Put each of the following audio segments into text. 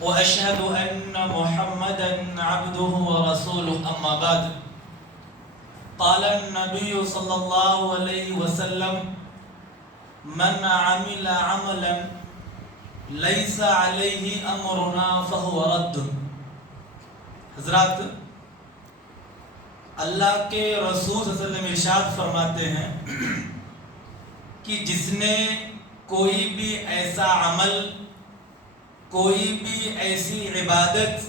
وأشهد أن محمدا عبده ورسوله أما بعد قال النبي صلى الله عليه وسلم من عمل عملا ليس عليه أمرنا فهو رد. حضرات، اللہ کے رسول صلی اللہ علیہ وسلم ارشاد فرماتے ہیں کہ جس نے کوئی بھی ایسا عمل، کوئی بھی ایسی عبادت،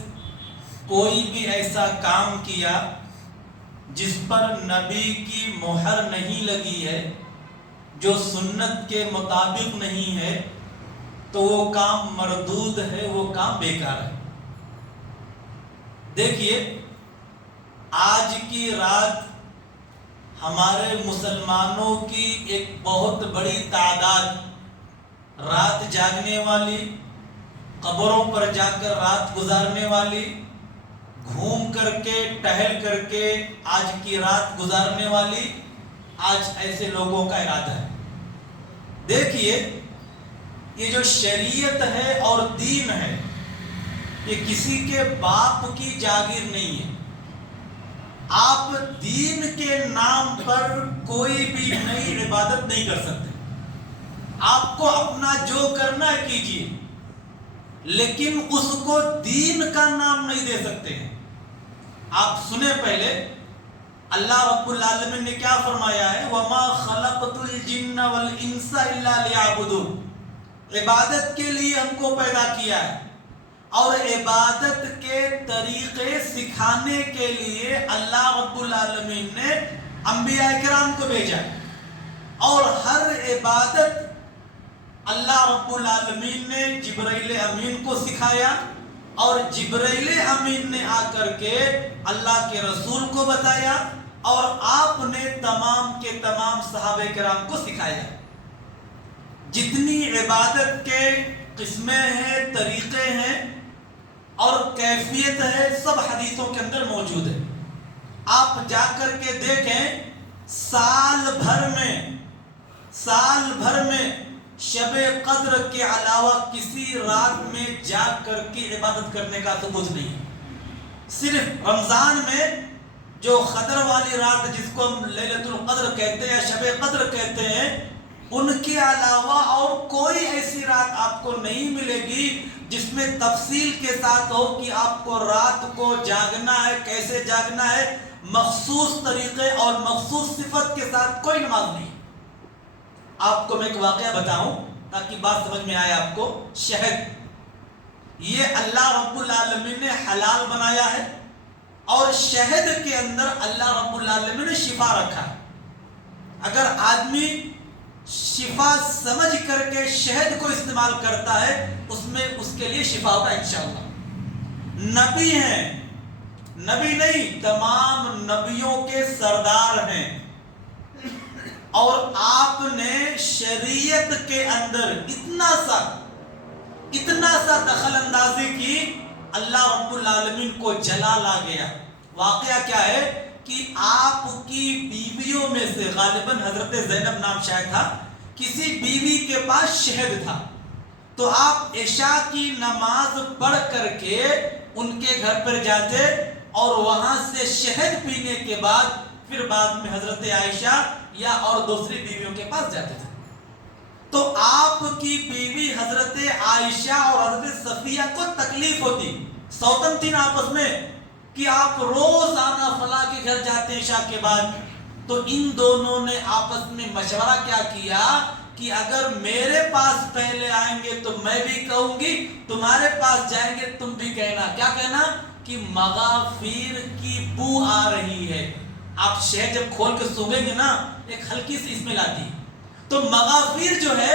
کوئی بھی ایسا کام کیا جس پر نبی کی مہر نہیں لگی ہے، جو سنت کے مطابق نہیں ہے، تو وہ کام مردود ہے، وہ کام بیکار ہے. دیکھیے، آج کی رات ہمارے مسلمانوں کی ایک بہت بڑی تعداد رات جاگنے والی، قبروں پر جا کر رات گزارنے والی، گھوم کر کے ٹہل کر کے آج کی رات گزارنے والی، آج ایسے لوگوں کا ارادہ ہے. دیکھیے، یہ جو شریعت ہے اور دین ہے، یہ کسی کے باپ کی جاگیر نہیں ہے. آپ دین کے نام پر کوئی بھی نئی عبادت نہیں کر سکتے. آپ کو اپنا جو کرنا ہے کیجیے، لیکن اس کو دین کا نام نہیں دے سکتے ہیں. آپ سنیں، پہلے اللہ رب العالمین نے کیا فرمایا ہے؟ وَمَا خَلَقْتُ الْجِنَّ وَالْإِنسَ إِلَّا لِيَعْبُدُونَ. عبادت کے لیے ہم کو پیدا کیا ہے، اور عبادت کے طریقے سکھانے کے لیے اللہ رب العالمین نے انبیاء کرام کو بھیجا. اور ہر عبادت اللہ رب العالمین نے جبرائیل امین کو سکھایا، اور جبرائیل امین نے آ کر کے اللہ کے رسول کو بتایا، اور آپ نے تمام کے تمام صحابہ کرام کو سکھایا. جتنی عبادت کے قسمیں ہیں، طریقے ہیں اور کیفیت ہے، سب حدیثوں کے اندر موجود ہے. آپ جا کر کے دیکھیں، سال بھر میں شب قدر کے علاوہ کسی رات میں جاگ کر کے عبادت کرنے کا ثبوت نہیں. صرف رمضان میں جو قدر والی رات، جس کو ہم لیلۃ القدر کہتے ہیں یا شب قدر کہتے ہیں، ان کے علاوہ اور کوئی ایسی رات آپ کو نہیں ملے گی جس میں تفصیل کے ساتھ ہو کہ آپ کو رات کو جاگنا ہے، کیسے جاگنا ہے، مخصوص طریقے اور مخصوص صفت کے ساتھ کوئی نماز نہیں. آپ کو میں ایک واقعہ بتاؤں تاکہ بات سمجھ میں آئے آپ کو. شہد، یہ اللہ رب العالمین نے حلال بنایا ہے، اور شہد کے اندر اللہ رب العالمین نے شفا رکھا ہے. اگر آدمی شفا سمجھ کر کے شہد کو استعمال کرتا ہے، اس میں اس کے لیے شفا ہوگا انشاءاللہ. نبی ہیں، نبی نہیں، تمام نبیوں کے سردار ہیں، اور آپ نے شریعت کے اندر اتنا سا دخل اندازی کی، اللہ رب العالمین کو جلال آ گیا. واقعہ کیا ہے کہ آپ کی بیویوں میں سے غالباً حضرت زینب نام شاید تھا، کسی بیوی کے پاس شہد تھا، تو آپ عشاء کی نماز پڑھ کر کے ان کے گھر پر جاتے، اور وہاں سے شہد پینے کے بعد پھر بعد میں حضرت عائشہ یا اور دوسری بیویوں کے پاس جاتے تھے. تو آپ کی بیوی حضرت عائشہ اور حضرت صفیہ کو تکلیف ہوتی، سوتن تھی آپس میں، کہ آپ روزانہ فلاں کے گھر جاتے ہیں عشاء کے بعد. تو ان دونوں نے آپس میں مشورہ کیا کیا کہ اگر میرے پاس پہلے آئیں گے تو میں بھی کہوں گی، تمہارے پاس جائیں گے تم بھی کہنا. کیا کہنا؟ کہ مغافیر کی بو آ رہی ہے. آپ شہد جب کھول کے سونگیں گے نا، ایک ہلکی سی اسمیل آتی ہے. تو مغافیر جو ہے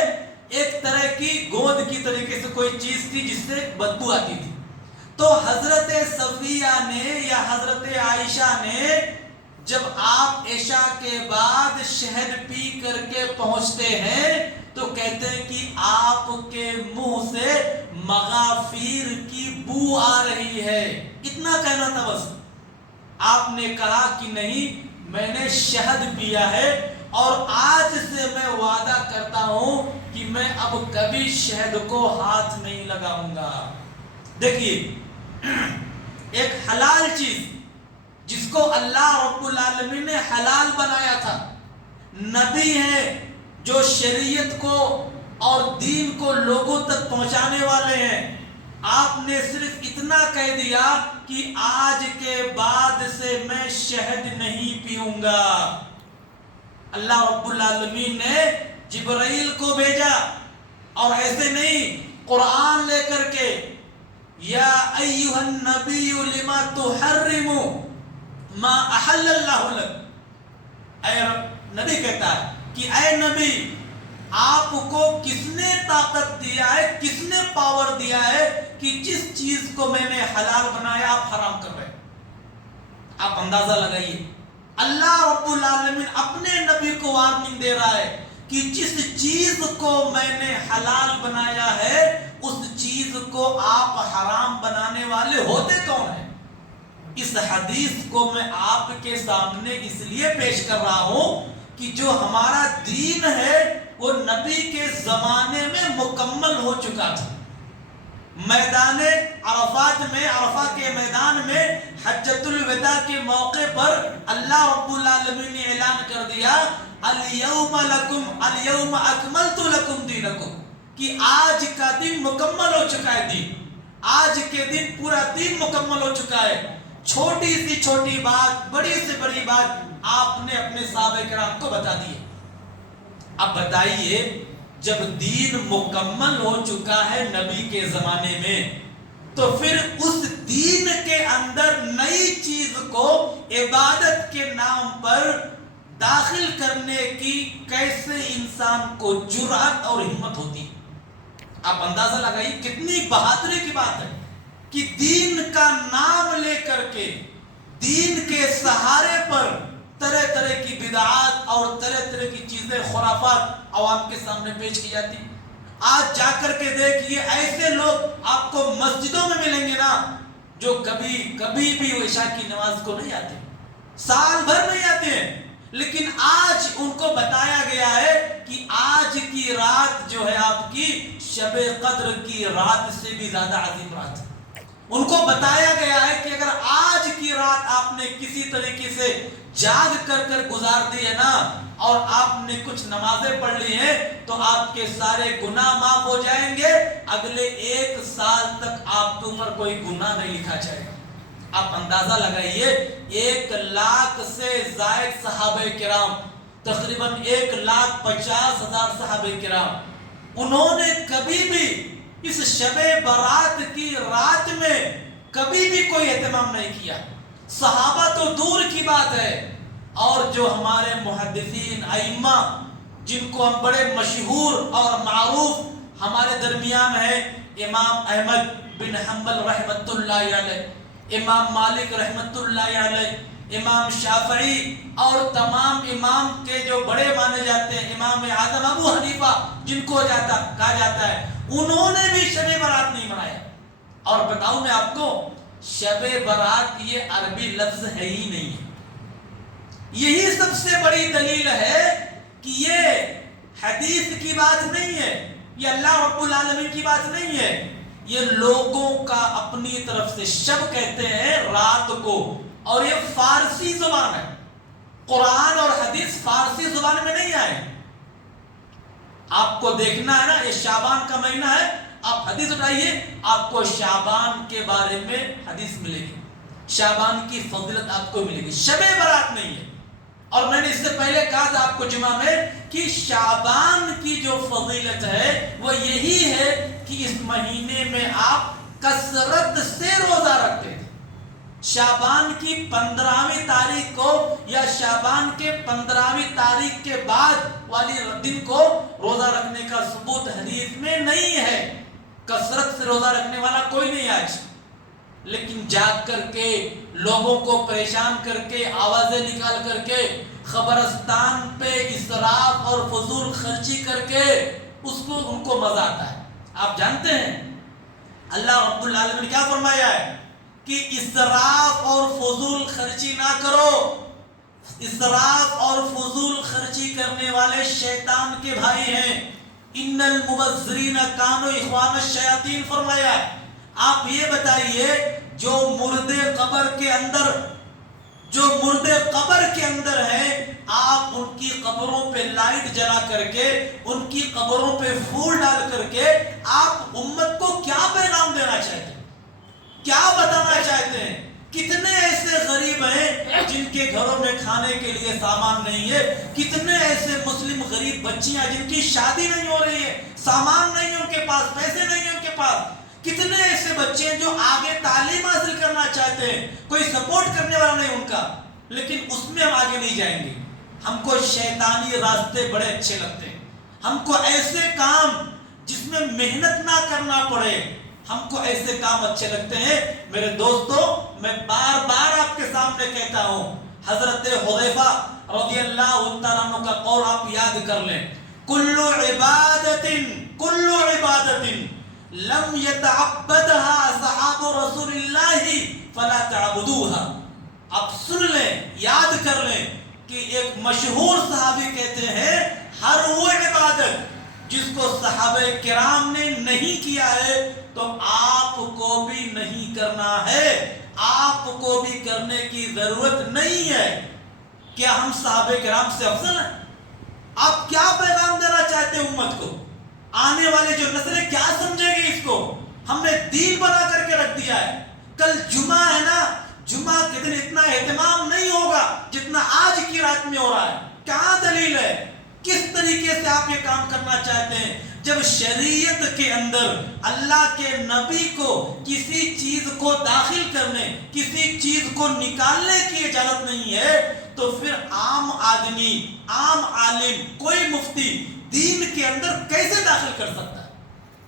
ایک طرح کی گود کی طریقے سے کوئی چیز تھی جس سے بدبو آتی تھی. تو حضرت صفیہ نے یا حضرت عائشہ نے جب آپ عشاء کے بعد شہد پی کر کے پہنچتے ہیں تو کہتے ہیں کہ آپ کے منہ سے مغافیر کی بو آ رہی ہے. اتنا کہنا تھا بس. آپ نے کہا کہ نہیں، میں نے شہد پیا ہے، اور آج سے میں وعدہ کرتا ہوں کہ میں اب کبھی شہد کو ہاتھ نہیں لگاؤں گا. دیکھیے ایک حلال چیز جس کو اللہ رب العالمین نے حلال بنایا تھا، نبی ہے جو شریعت کو اور دین کو لوگوں تک پہنچانے والے ہیں، آپ نے صرف اتنا کہہ دیا کہ آج کے بعد سے میں شہد نہیں پیوں گا۔ اللہ رب العالمین نے جبرائیل کو بھیجا، اور ایسے نہیں قرآن لے کر کے، یا ایھا النبی لما تحرم ما احل اللہ لک، اے نبی کہتا ہے کہ اے نبی آپ کو کس نے طاقت دیا ہے، کس نے پاور دیا ہے کہ جس چیز کو میں نے حلال بنایا آپ حرام کر رہے ہیں۔ آپ اندازہ لگائیے، اللہ رب العالمین اپنے نبی کو وارننگ دے رہا ہے کہ جس چیز کو میں نے حلال بنایا ہے اس چیز کو آپ حرام بنانے والے ہوتے کون ہیں؟ اس حدیث کو میں آپ کے سامنے اس لیے پیش کر رہا ہوں کہ جو ہمارا دین ہے وہ نبی کے زمانے میں مکمل ہو چکا تھا۔ میدان عرفات میں، عرفہ کے میدان میں حجۃ الوداع کے موقع پر اللہ رب العالمین نے اعلان کر دیا الیوم لکم الیوم اکملت لکم دینکم، کہ آج کا دن مکمل ہو چکا ہے۔ دین آج کے دن پورا دین مکمل ہو چکا ہے۔ چھوٹی سی چھوٹی بات، بڑی سے بڑی بات آپ نے اپنے صحابہ کرام کو بتا دی ہے۔ اب بتائیے جب دین مکمل ہو چکا ہے نبی کے زمانے میں، تو پھر اس دین کے اندر نئی چیز کو عبادت کے نام پر داخل کرنے کی کیسے انسان کو جرأت اور ہمت ہوتی؟ آپ اندازہ لگائیے کتنی بہادری کی بات ہے کہ دین کا نام لے کر کے، دین کے سہارے پر طرح طرح کی بدعات اور طرح طرح کی چیزیں، خرافات عوام کے سامنے پیش کی جاتی۔ آج جا کر کے دیکھیے ایسے لوگ آپ کو مسجدوں میں ملیں گے نا جو کبھی بھی عشاء کی نماز کو نہیں آتے، سال بھر نہیں آتے ہیں، لیکن آج ان کو بتایا گیا ہے کہ آج کی رات جو ہے آپ کی شب قدر کی رات سے بھی زیادہ عظیم رات ہے۔ ان کو بتایا گیا ہے کہ اگر آج کی رات آپ نے کسی طریقے سے جاگ کر گزار دی ہے نا، اور آپ نے کچھ نمازیں پڑھ لی ہیں، تو آپ کے سارے گناہ معاف ہو جائیں گے، اگلے 1 سال تک آپ کے اوپر کوئی گناہ نہیں لکھا جائے گا۔ آپ اندازہ لگائیے 1 لاکھ سے زائد صحابہ کرام، تقریباً 1,50,000 صحابہ کرام، انہوں نے کبھی بھی اس شب برات کی رات میں کبھی بھی کوئی اہتمام نہیں کیا۔ صحابہ تو دور کی بات ہے، اور جو ہمارے محدثین ائمہ جن کو ہم بڑے مشہور اور معروف ہمارے درمیان ہیں، امام احمد بن حنبل رحمۃ اللہ علیہ، امام مالک رحمۃ اللہ علیہ، امام شافعی، اور تمام امام کے جو بڑے مانے جاتے ہیں، امام اعظم ابو حنیفہ جن کو کہا جاتا ہے، انہوں نے بھی شب برات نہیں منایا۔ اور بتاؤں میں آپ کو، شب برات یہ عربی لفظ ہے ہی نہیں ہے۔ یہی سب سے بڑی دلیل ہے کہ یہ حدیث کی بات نہیں ہے، یہ اللہ رب العالمین کی بات نہیں ہے، یہ لوگوں کا اپنی طرف سے۔ شب کہتے ہیں رات کو، اور یہ فارسی زبان ہے۔ قرآن اور حدیث فارسی زبان میں نہیں آئے۔ آپ کو دیکھنا ہے نا، یہ شعبان کا مہینہ ہے، آپ حدیث اٹھائیے، آپ کو شعبان کے بارے میں حدیث ملے گی، شعبان کی فضیلت آپ کو ملے گی، شب برات نہیں ہے۔ اور میں نے اس سے پہلے کہا تھا آپ کو جمعہ میں کہ شعبان کی جو فضیلت ہے وہ یہی ہے کہ اس مہینے میں آپ کثرت سے روزہ رکھتے ہیں۔ شعبان کی 15ویں تاریخ کو یا شعبان کے 15ویں تاریخ کے بعد والی دن کو روزہ رکھنے کا ثبوت حدیث میں نہیں ہے۔ کثرت سے روزہ رکھنے والا کوئی نہیں آج، لیکن جاگ کر کے لوگوں کو پریشان کر کے، آوازیں نکال کر کے، خبرستان پہ اسراف اور فضول خرچی کر کے ان کو مزہ آتا ہے۔ آپ جانتے ہیں اللہ رب العالمین نے کیا فرمایا ہے کہ اسراف اور فضول خرچی نہ کرو۔ اسراف اور فضول خرچی کرنے والے شیطان کے بھائی ہیں۔ ان المبذرین کانوا اخوان الشیاطین فرمایا ہے۔ آپ یہ بتائیے جو مردے قبر کے اندر ہیں، آپ ان کی قبروں پہ لائٹ جلا کر کے، ان کی قبروں پہ پھول ڈال کر کے آپ امت کو کیا پیغام دینا چاہتے ہیں؟ کیا بتانا چاہتے ہیں؟ کتنے ایسے غریب ہیں جن کے گھروں میں کھانے کے لیے سامان نہیں ہے، کتنے ایسے مسلم غریب بچیاں جن کی شادی نہیں ہو رہی ہے، سامان نہیں ہے ان کے پاس، پیسے نہیں ہیں ان کے پاس، کتنے ایسے بچے ہیں جو آگے تعلیم حاصل کرنا چاہتے ہیں، کوئی سپورٹ کرنے والا نہیں ان کا، لیکن اس میں ہم آگے نہیں جائیں گے۔ ہم کو شیطانی راستے بڑے اچھے لگتے ہیں، ہم کو ایسے کام جس میں محنت نہ کرنا پڑے، ہم کو ایسے کام اچھے لگتے ہیں۔ میرے دوستو، میں بار بار آپ کے سامنے کہتا ہوں، حضرت حذیفہ رضی اللہ تعالیٰ عنہ کا قول آپ یاد کر لیں، کل عبادت لم يتعبدها صحاب رسول اللہ فلا تعبدوها۔ آپ سن لیں، یاد کر لیں کہ ایک مشہور صحابی کہتے ہیں، ہر وہ عبادت جس کو صحابہ کرام نے نہیں کیا ہے تو آپ کو بھی نہیں کرنا ہے، آپ کو بھی کرنے کی ضرورت نہیں ہے۔ کیا ہم صحابہ کرام سے افضل ہیں؟ آپ کیا پیغام دینا چاہتے ہیں امت کو؟ آنے والے جو نسلیں کیا سمجھے گی اس کو؟ ہم نے دین بنا کر کے رکھ دیا ہے۔ کل جمعہ ہے نا، جمعہ کے دن اتنا اہتمام نہیں ہوگا جتنا آج کی رات میں ہو رہا ہے۔ کیا دلیل ہے؟ کس طریقے سے آپ یہ کام کرنا چاہتے ہیں؟ جب شریعت کے اندر اللہ کے نبی کو کسی چیز کو داخل کرنے، کسی چیز کو نکالنے کی اجازت نہیں ہے، تو پھر عام آدمی، عام عالم، کوئی مفتی دین کے اندر کیسے داخل کر سکتا ہے؟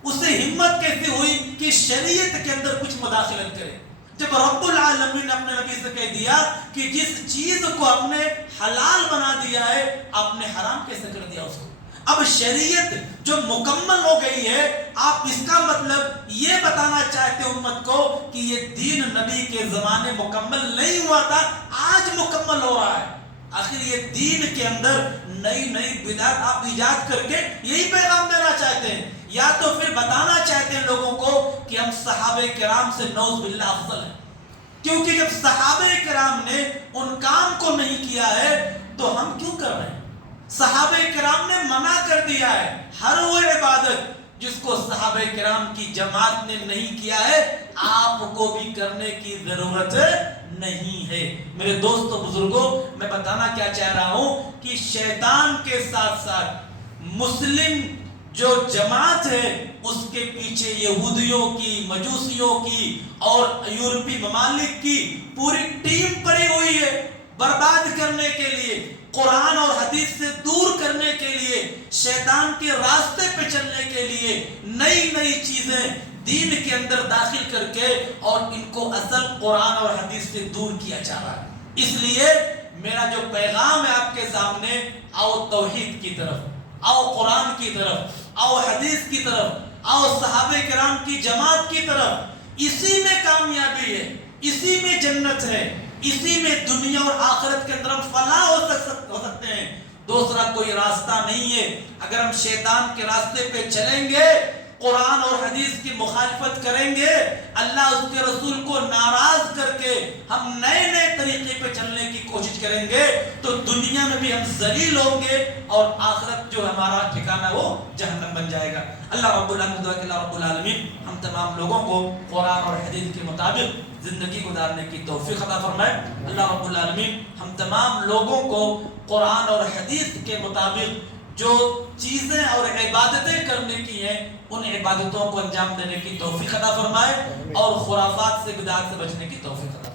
اسے ہمت کیسے ہوئی کہ شریعت کے اندر کچھ مداخلت کرے؟ جب رب العالمین نے اپنے نبی سے کہہ دیا کہ جس چیز کو ہم نے حلال بنا دیا ہے، آپ نے حرام کیسے کر دیا اس کو؟ اب شریعت جو مکمل ہو گئی ہے، آپ اس کا مطلب یہ بتانا چاہتے ہیں امت کو کہ یہ دین نبی کے زمانے مکمل نہیں ہوا تھا، آج مکمل ہو رہا ہے۔ آخر یہ دین کے اندر نئی نئی بدعت آپ ایجاد کر کے یہی پیغام دینا چاہتے ہیں، یا تو پھر بتانا چاہتے ہیں لوگوں کو کہ ہم صحابہ کرام سے نعوذ باللہ افضل ہیں؟ کیونکہ جب صحابہ کرام نے ان کام کو نہیں کیا ہے تو ہم کیوں کر رہے ہیں؟ صحابہ کرام نے منع کر دیا ہے، ہر وہ عبادت جس کو صحابہ کرام کی جماعت نے نہیں کیا ہے، آپ کو بھی کرنے کی ضرورت نہیں ہے۔ میرے دوستو بزرگوں، میں بتانا کیا چاہ رہا ہوں کہ شیطان کے ساتھ ساتھ مسلم جو جماعت ہے اس کے پیچھے یہودیوں کی، مجوسیوں کی اور یورپی ممالک کی پوری ٹیم پڑی ہوئی ہے، برباد کرنے کے لیے، قرآن اور حدیث سے دور کرنے کے لیے، شیطان کے راستے پہ چلنے کے لیے نئی نئی چیزیں دین کے اندر داخل کر کے اور ان کو اصل قرآن اور حدیث سے دور کیا جا رہا ہے۔ اس لیے میرا جو پیغام ہے آپ کے سامنے، آؤ توحید کی طرف، آؤ قرآن کی طرف، آؤ حدیث کی طرف، آؤ صحابہ کرام کی جماعت کی طرف۔ اسی میں کامیابی ہے، اسی میں جنت ہے، اسی میں دنیا اور آخرت کے اندر ہم فلاح ہو سکتے ہیں۔ دوسرا کوئی راستہ نہیں ہے۔ اگر ہم شیطان کے راستے پہ چلیں گے، قرآن اور حدیث کی مخالفت کریں گے، اللہ اس کے رسول کو ناراض کر کے ہم نئے نئے طریقے پہ چلنے کی کوشش کریں گے، تو دنیا میں بھی ہم ذلیل ہوں گے اور آخرت جو ہمارا ٹھکانہ وہ جہنم بن جائے گا۔ اللہ رب العالمین، دعا کہ اللہ رب العالمین ہم تمام لوگوں کو قرآن اور حدیث کے مطابق زندگی گزارنے کی توفیق عطا فرمائے۔ اللہ رب العالمین ہم تمام لوگوں کو قرآن اور حدیث کے مطابق جو چیزیں اور عبادتیں کرنے کی ہیں ان عبادتوں کو انجام دینے کی توفیق عطا فرمائے اور خرافات سے، بدعات سے بچنے کی توفیق عطا فرمائے۔